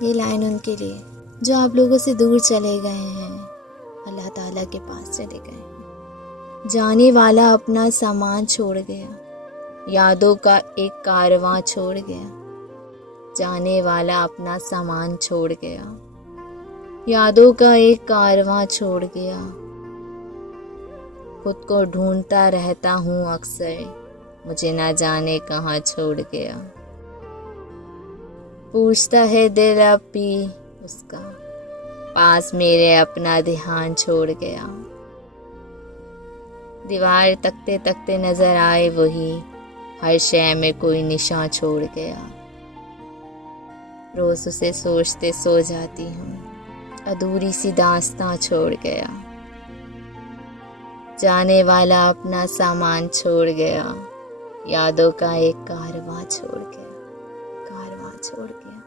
ये लाइन उनके लिए जो आप लोगों से दूर चले गए हैं, अल्लाह ताला के पास चले गए हैं। जाने वाला अपना सामान छोड़ गया, यादों का एक कारवां छोड़ गया। जाने वाला अपना सामान छोड़ गया, यादों का एक कारवां छोड़ गया। खुद को ढूंढता रहता हूँ अक्सर, मुझे ना जाने कहाँ छोड़ गया। पूछता है दिल अब भी उसका, पास मेरे अपना ध्यान छोड़ गया। दीवार तकते तकते नजर आए वही, हर शय में कोई निशान छोड़ गया। रोज उसे सोचते सो जाती हूँ, अधूरी सी दास्तां छोड़ गया। जाने वाला अपना सामान छोड़ गया, यादों का एक कारवां छोड़ गया, कारवां छोड़ गया।